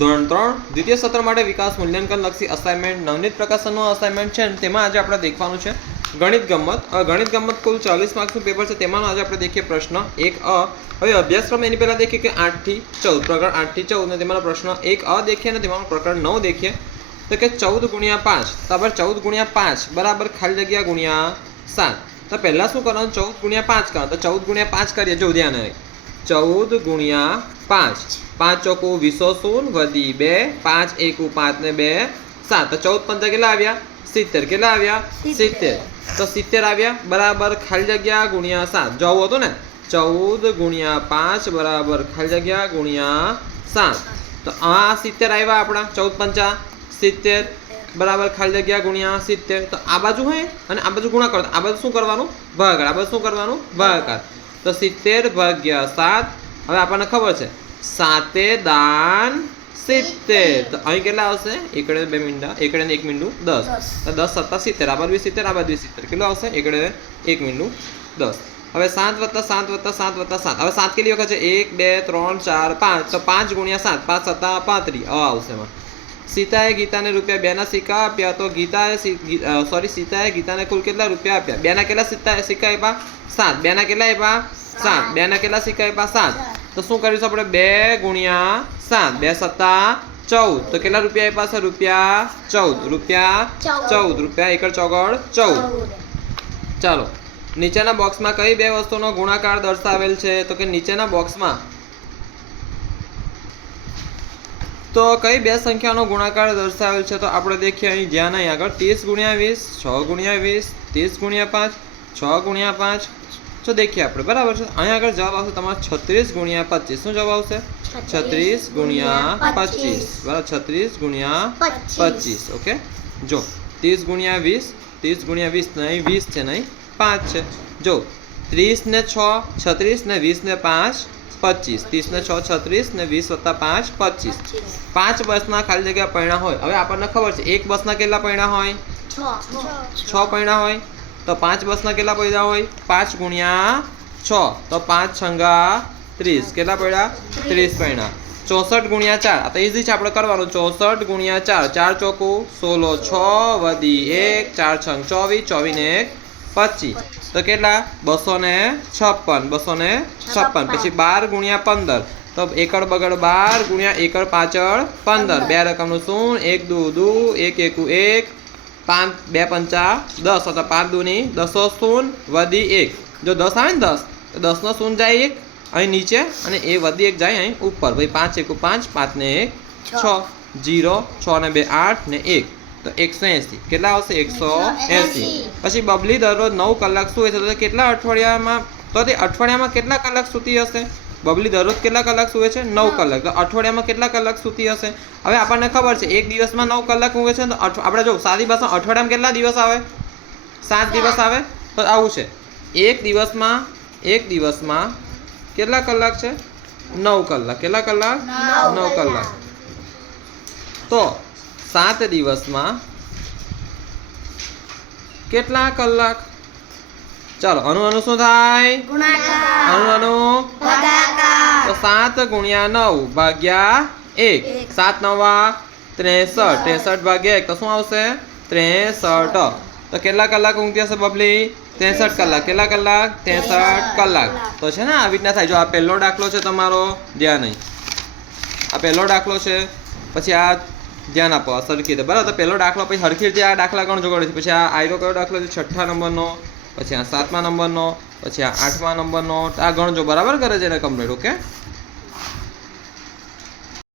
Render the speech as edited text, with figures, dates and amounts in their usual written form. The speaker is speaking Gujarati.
ધોરણ 3 દ્વિતીય સત્ર માટે વિકાસ મૂલ્યાંકન લક્ષી અસાઇનમેન્ટ નવનીત પ્રકાશનનો અસાઇનમેન્ટ છે તેમાં આજે આપણે દેખવાનું છે ગણિત ગમ્મત. ગણિત ગમ્મત કુલ 40 માર્ક્સનું પેપર છે. તેમાંનો આજે આપણે દેખીએ પ્રશ્ન 1 અ. હવે અભ્યાસક્રમ એની પહેલા દેખીએ કે 8 થી 14 પ્રકરણ 8 થી 14 ને તેમાંનો પ્રશ્ન 1 અ દેખીએ અને તેમાંનો પ્રકરણ 9 દેખીએ. તો કે 14 ગુણ્યા 5 બરાબર 14 ગુણ્યા 5 બરાબર ખાલી જગ્યા ગુણ્યા 7. તો પહેલા શું કરવાનું 14 ગુણ્યા 5 કરવાનું. તો 14 ગુણ્યા 5 કરીએ. જો ધ્યાન આવે 14 ગુણ્યા 5 5 ચોકુ 20 શૂન વધી 2 5 એકુ 5 ને 2 7. તો 14 પંચા કેટલા આવ્યા 70. કેટલા આવ્યા 70. તો 70 આવ્યા બરાબર ખાલી જગ્યા ગુણ્યા 7. જો આવું હતું ને 14 ગુણ્યા 5 બરાબર ખાલી જગ્યા ગુણ્યા 7. તો આ 70 આવ્યા આપણા 14 પંચા 70 બરાબર ખાલી જગ્યા ગુણ્યા 70. તો આ બાજુ હોય અને આ બાજુ ગુણાકાર. આ બાજુ શું કરવાનું ભાગાકાર. આ બાજુ શું કરવાનું ભાગાકાર. તો 70 ભાગ્યા 7. હવે આપણને ખબર છે 7 દાન 70. તો અહીં કેટલા આવશે એકડે 2 મીંડા એકડે 1 મીંડું 10. તો 10 સત્તા 70. આ બાજુ 70 આ બાજુ 70 કેટલું આવશે એકડે 1 મીંડું 10. હવે 7 વત્તા 7 વત્તા 7 વત્તા 7. હવે 7 કેટલી વખત છે 1 2 3 4 5. તો 5 ગુણ્યા 7 5 સત્તા 35 આવશે એમાં. સીતાએ ગીતાને રૂપિયા 2 ના સિક્કા આપ્યા. તો સીતાએ ગીતાને કુલ કેટલા રૂપિયા આપ્યા. 2 ના કેટલા સિક્કા આપ્યા 7. 2 ના કેટલા આપ્યા 7. 2 ના કેટલા સિક્કા આપ્યા 7. તો શું કરીશું આપણે 2 ગુણ્યા 7 2 સત્તા 14. તો કેટલા રૂપિયા આપ્યા છે રૂપિયા 14 રૂપિયા 14 રૂપિયા એકડ ચોગડ 14. ચાલો નીચેના બોક્સમાં કઈ બે વસ્તુનો ગુણાકાર દર્શાવેલ છે. તો કે નીચેના બોક્સમાં તો કઈ બે સંખ્યાનો ગુણાકાર દર્શાવેલ છે. તો આપણે દેખીએ અહીં ધ્યાન અહીં આગળ 30 ગુણ્યા 20 6 ગુણ્યા 20 30 ગુણ્યા 5 6 ગુણ્યા 5. તો દેખીએ આપણે બરાબર છે. અહીં આગળ જવાબ આવશે તમારો 36 ગુણ્યા 25. શું જવાબ આવશે 36 ગુણ્યા 25 બરાબર 36 ગુણ્યા 25. ઓકે જો 30 ગુણ્યા 20 30 ગુણ્યા 20 નહીં 20 છે નહીં 5 છે. જો 30 ને 6 36 ને 20 ને 5 25. 30 ને 6 36 ને 20 વત્તા 5 25. 5 બસના ખાલી જગ્યા પૈણા હોય. હવે આપણને ખબર છે એક બસના કેટલા પૈણા હોય 6 પૈણા હોય. તો 5 બસના કેટલા પૈડા હોય 5 ગુણ્યા 6. તો 5 છંગા 30 કેટલા પૈડા 30 પૈણા. 64 ગુણ્યા 4 આ તો ઈઝી છે આપણે કરવાનું. 64 ગુણ્યા 4 4 ચોકું 16 6 વધી 1 4 છંગ 24 24 ને 1 25. તો કેટલા 256 256. પછી 12 ગુણ્યા 15. તો એકડ બગડ 12 ગુણ્યા એકડ પાછળ 15. બે રકમનું શૂન 1 દુ દુ 1 એકુ 1 5 2 પંચા 10. અથવા 5 દુની 10 શૂન વધી 1. જો 10 આવે ને 10 તો 10 નો શૂન જાય 1 અહીં નીચે અને એ વધી 1 જાય અહીં ઉપર. ભાઈ 5 એકુ 5 5 ને 1 6 0 6 ને 2 8 ને 1. તો 180 કેટલા આવશે 180. પછી બબલી દરરોજ 9 કલાક સૂવે છે. તો કેટલા અઠવાડિયામાં તો તે અઠવાડિયામાં કેટલા કલાક સૂતી હશે. બબલી દરરોજ કેટલા કલાક સૂવે છે 9 કલાક. તો અઠવાડિયામાં કેટલા કલાક સૂતી હશે. હવે આપણને ખબર છે એક દિવસમાં 9 કલાક ઊંઘે છે. તો આપણે જો સાદી ભાષામાં અઠવાડિયામાં કેટલા દિવસ આવે 7 દિવસ આવે. તો આવું છે એક દિવસમાં કેટલા કલાક છે 9 કલાક. કેટલા કલાક 9 કલાક. તો 7 દિવસમાં કેટલા કલાક. ચાલો અનુ શું થાય અનુ તો 7 ગુણ્યા 9 ભાગ્યા 1 7 9 63 63 ભાગ્યા 1 તો શું આવશે 63. તો કેટલા કલાક ઊંઘતી હશે બબલી 63 કલાક. કેટલા કલાક 63 કલાક. તો છે ને આવી રીતના થાય. જો આ પહેલો દાખલો છે તમારો ધ્યાન નહીં આ પહેલો દાખલો છે. પછી આ ધ્યાન આપો સરખી રીતે બરાબર. તો પહેલો દાખલો પછી સરખી રીતે આ દાખલા ગણજો ગણો. પછી આ આયરો કયો દાખલો છે 6થા નંબરનો. પછી આ 7મા નંબરનો. પછી આ 8મા નંબરનો. આ ગણજો બરાબર કરે છે એને કમ્પ્લીટ. ઓકે.